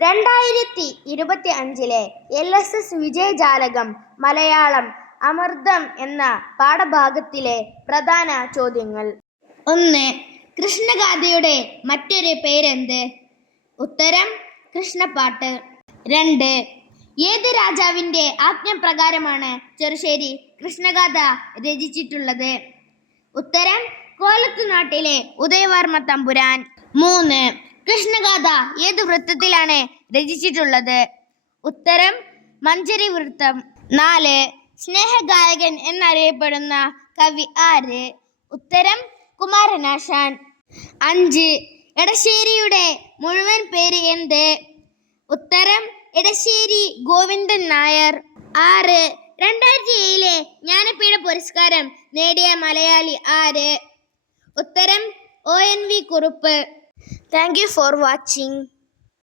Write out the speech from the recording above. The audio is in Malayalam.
2025 LSS വിജയജാലകം മലയാളം അമൃതം എന്ന പാഠഭാഗത്തിലെ പ്രധാന ചോദ്യങ്ങൾ. 1. കൃഷ്ണഗാഥയുടെ മറ്റൊരു പേരെന്ത്? ഉത്തരം കൃഷ്ണപ്പാട്ട്. 2. ഏത് രാജാവിൻ്റെ ആജ്ഞപ്രകാരമാണ് ചെറുശ്ശേരി കൃഷ്ണഗാഥ രചിച്ചിട്ടുള്ളത്? ഉത്തരം കോലത്തുനാട്ടിലെ ഉദയവർമ്മ തമ്പുരാൻ. 3. കൃഷ്ണഗാഥ ഏത് വൃത്തത്തിലാണ് രചിച്ചിട്ടുള്ളത്? ഉത്തരം മഞ്ചരി വൃത്തം. 4. സ്നേഹഗായകൻ എന്നറിയപ്പെടുന്ന കവി ആര്? ഉത്തരം കുമാരനാശാൻ. 5. എടശ്ശേരിയുടെ മുഴുവൻ പേര് എന്ത്? ഉത്തരം എടശ്ശേരി ഗോവിന്ദൻ നായർ. 6. 2007 ജ്ഞാനപീഠ പുരസ്കാരം നേടിയ മലയാളി ആര്? ഉത്തരം ONV Kurup. Thank you for watching.